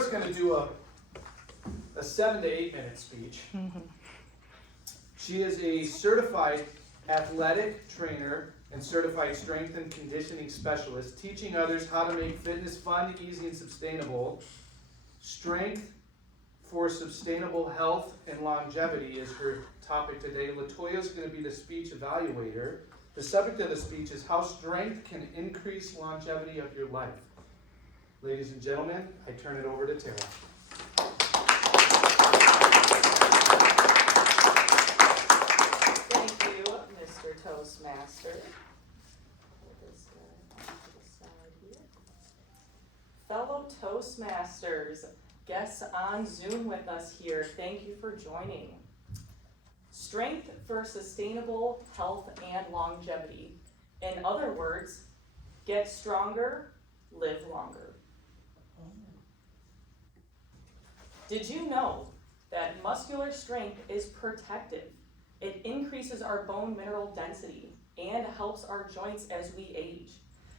Tara's going to do a 7 to 8 minute speech. She is a certified athletic trainer and certified strength and conditioning specialist, teaching others how to make fitness fun, easy, and sustainable. Strength for sustainable health and longevity is her topic today. Latoya is going to be the speech evaluator. The subject of the speech is how strength can increase longevity of your life. Ladies and gentlemen, I turn it over to Tara. Thank you, Mr. Toastmaster. Put this guy off to the side here. Fellow Toastmasters, guests on Zoom with us here, thank you for joining. Strength for sustainable health and longevity. In other words, get stronger, live longer. Did you know that muscular strength is protective? It increases our bone mineral density and helps our joints as we age.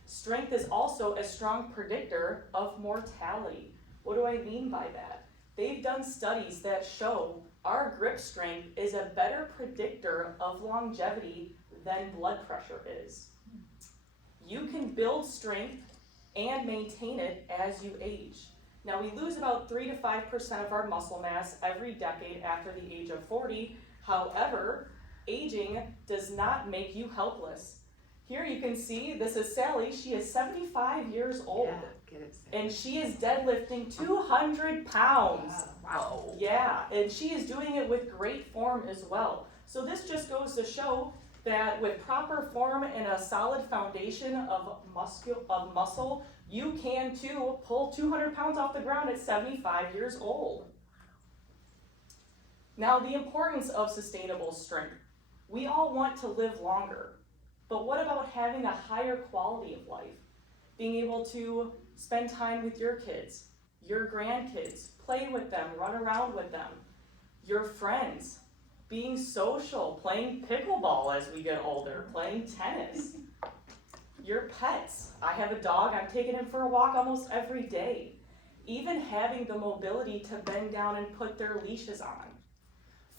Strength is also a strong predictor of mortality. What do I mean by that? They've done studies that show our grip strength is a better predictor of longevity than blood pressure is. You can build strength and maintain it as you age. Now, we lose about 3 to 5% of our muscle mass every decade after the age of 40. However, aging does not make you helpless. Here you can see, this is Sally. She is 75 years old. Yeah, get it, and she is deadlifting 200 pounds. Wow. Yeah, and she is doing it with great form as well. So this just goes to show that with proper form and a solid foundation of muscle, you can too pull 200 pounds off the ground at 75 years old. Now, the importance of sustainable strength. We all want to live longer, but what about having a higher quality of life? Being able to spend time with your kids, your grandkids, play with them, run around with them, your friends, being social, playing pickleball as we get older, playing tennis, your pets. I have a dog, I'm taking him for a walk almost every day. Even having the mobility to bend down and put their leashes on.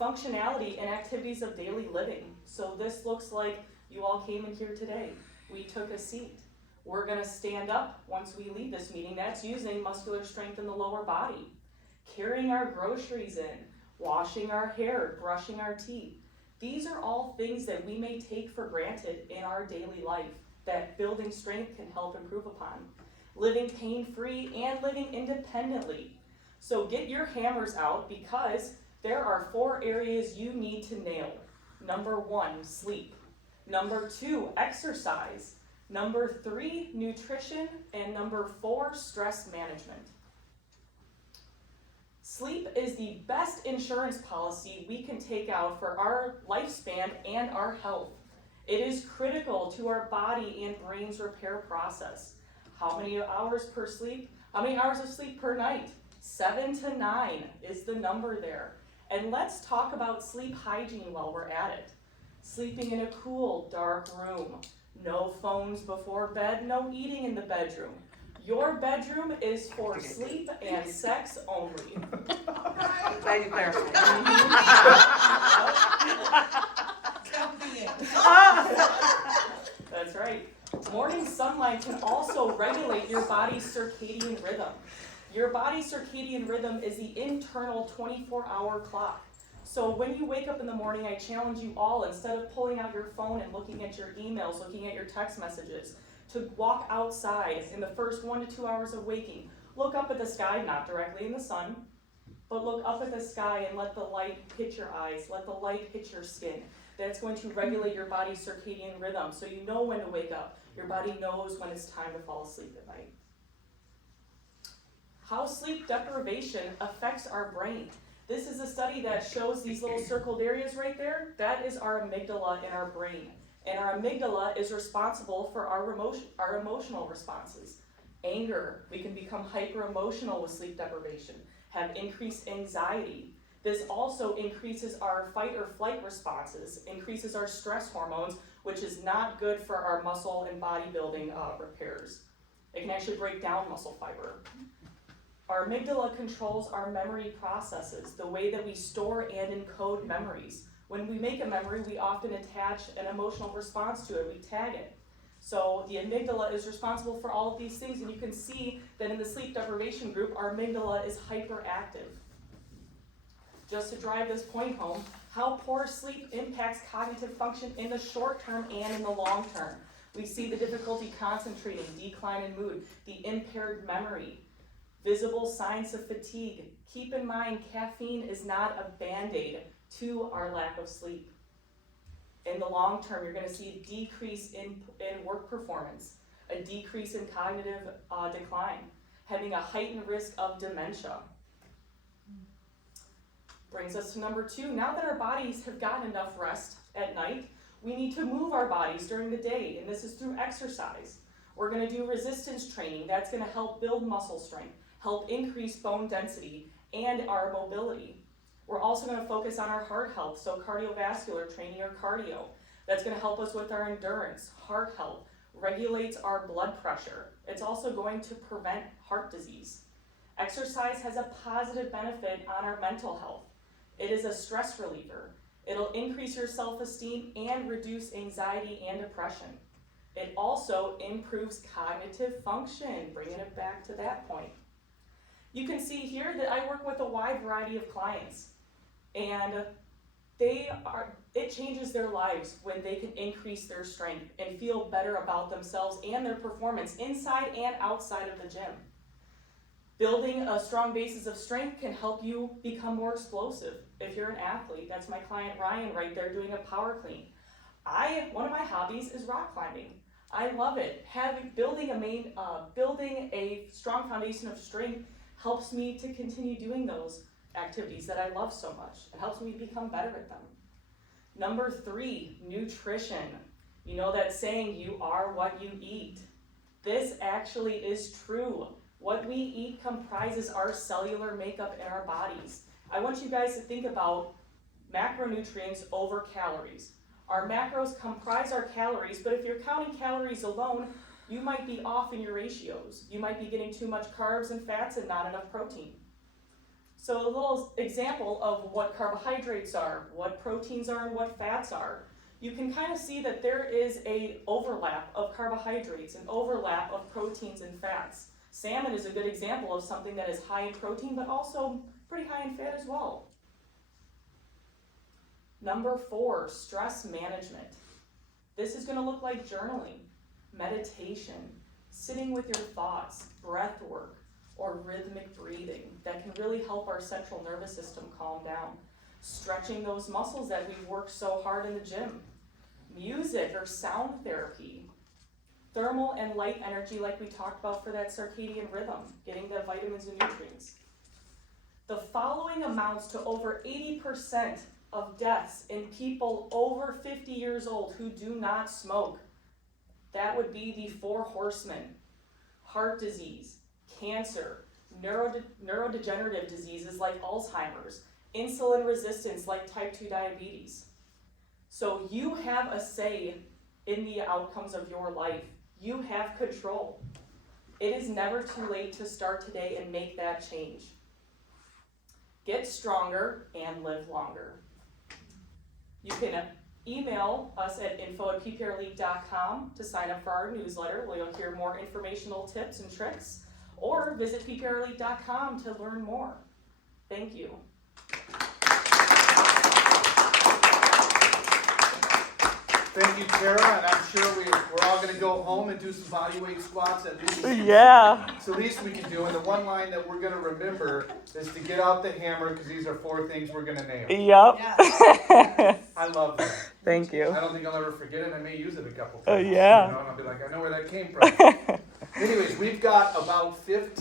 Functionality and activities of daily living. So this looks like you all came in here today. We took a seat. We're gonna stand up once we leave this meeting. That's using muscular strength in the lower body. Carrying our groceries in, washing our hair, brushing our teeth. These are all things that we may take for granted in our daily life that building strength can help improve upon. Living pain-free and living independently. So get your hammers out because there are 4 areas you need to nail. Number 1, sleep. Number 2, exercise. Number 3, nutrition. And number 4, stress management. Sleep is the best insurance policy we can take out for our lifespan and our health. It is critical to our body and brain's repair process. How many hours per sleep? How many hours of sleep per night? 7 to 9 is the number there. And let's talk about sleep hygiene while we're at it. Sleeping in a cool, dark room. No phones before bed, no eating in the bedroom. Your bedroom is for sleep and sex only. Glad you clarified. That's right. Morning sunlight can also regulate your body's circadian rhythm. Your body's circadian rhythm is the internal 24-hour clock. So when you wake up in the morning, I challenge you all, instead of pulling out your phone and looking at your emails, looking at your text messages, to walk outside in the first 1 to 2 hours of waking. Look up at the sky, not directly in the sun, but look up at the sky and let the light hit your eyes, let the light hit your skin. That's going to regulate your body's circadian rhythm, so you know when to wake up. Your body knows when it's time to fall asleep at night. How sleep deprivation affects our brain. This is a study that shows these little circled areas right there. That is our amygdala in our brain. And our amygdala is responsible for our emotional responses. Anger, we can become hyper-emotional with sleep deprivation, have increased anxiety. This also increases our fight or flight responses, increases our stress hormones, which is not good for our muscle and bodybuilding repairs. It can actually break down muscle fiber. Our amygdala controls our memory processes, the way that we store and encode memories. When we make a memory, we often attach an emotional response to it, we tag it. So the amygdala is responsible for all of these things, and you can see that in the sleep deprivation group, our amygdala is hyperactive. Just to drive this point home, how poor sleep impacts cognitive function in the short term and in the long term. We see the difficulty concentrating, decline in mood, the impaired memory, visible signs of fatigue. Keep in mind, caffeine is not a band-aid to our lack of sleep. In the long term, you're going to see a decrease in work performance, a decrease in cognitive decline, having a heightened risk of dementia. Brings us to number 2. Now that our bodies have gotten enough rest at night, we need to move our bodies during the day, and this is through exercise. We're going to do resistance training. That's going to help build muscle strength, help increase bone density, and our mobility. We're also going to focus on our heart health, so cardiovascular training or cardio. That's going to help us with our endurance, heart health, regulates our blood pressure. It's also going to prevent heart disease. Exercise has a positive benefit on our mental health. It is a stress reliever. It'll increase your self-esteem and reduce anxiety and depression. It also improves cognitive function, bringing it back to that point. You can see here that I work with a wide variety of clients, and it changes their lives when they can increase their strength and feel better about themselves and their performance inside and outside of the gym. Building a strong basis of strength can help you become more explosive. If you're an athlete, that's my client Ryan right there doing a power clean. One of my hobbies is rock climbing. I love it. Building a strong foundation of strength helps me to continue doing those activities that I love so much. It helps me become better at them. Number 3, nutrition. You know that saying, you are what you eat. This actually is true. What we eat comprises our cellular makeup in our bodies. I want you guys to think about macronutrients over calories. Our macros comprise our calories, but if you're counting calories alone, you might be off in your ratios. You might be getting too much carbs and fats and not enough protein. So a little example of what carbohydrates are, what proteins are, and what fats are. You can kind of see that there is an overlap of carbohydrates, an overlap of proteins and fats. Salmon is a good example of something that is high in protein, but also pretty high in fat as well. Number 4, stress management. This is going to look like journaling, meditation, sitting with your thoughts, breath work, or rhythmic breathing that can really help our central nervous system calm down. Stretching those muscles that we've worked so hard in the gym. Music or sound therapy. Thermal and light energy like we talked about for that circadian rhythm, getting the vitamins and nutrients. The following amounts to over 80% of deaths in people over 50 years old who do not smoke. That would be the 4 horsemen: heart disease, cancer, neurodegenerative diseases like Alzheimer's, insulin resistance like type 2 diabetes. So you have a say in the outcomes of your life. You have control. It is never too late to start today and make that change. Get stronger and live longer. You can email us at info@pprleague.com to sign up for our newsletter where you'll hear more informational tips and tricks, or visit pprleague.com to learn more. Thank you. Thank you, Tara, and I'm sure we're all going to go home and do some body weight squats at least. Yeah. It's the least we can do, and the one line that we're going to remember is to get out the hammer, because these are 4 things we're going to nail. Yep. I love that. Thank you. I don't think I'll ever forget it. I may use it a couple times. Yeah. You know, and I'll be like, I know where that came from. Anyways, we've got about 15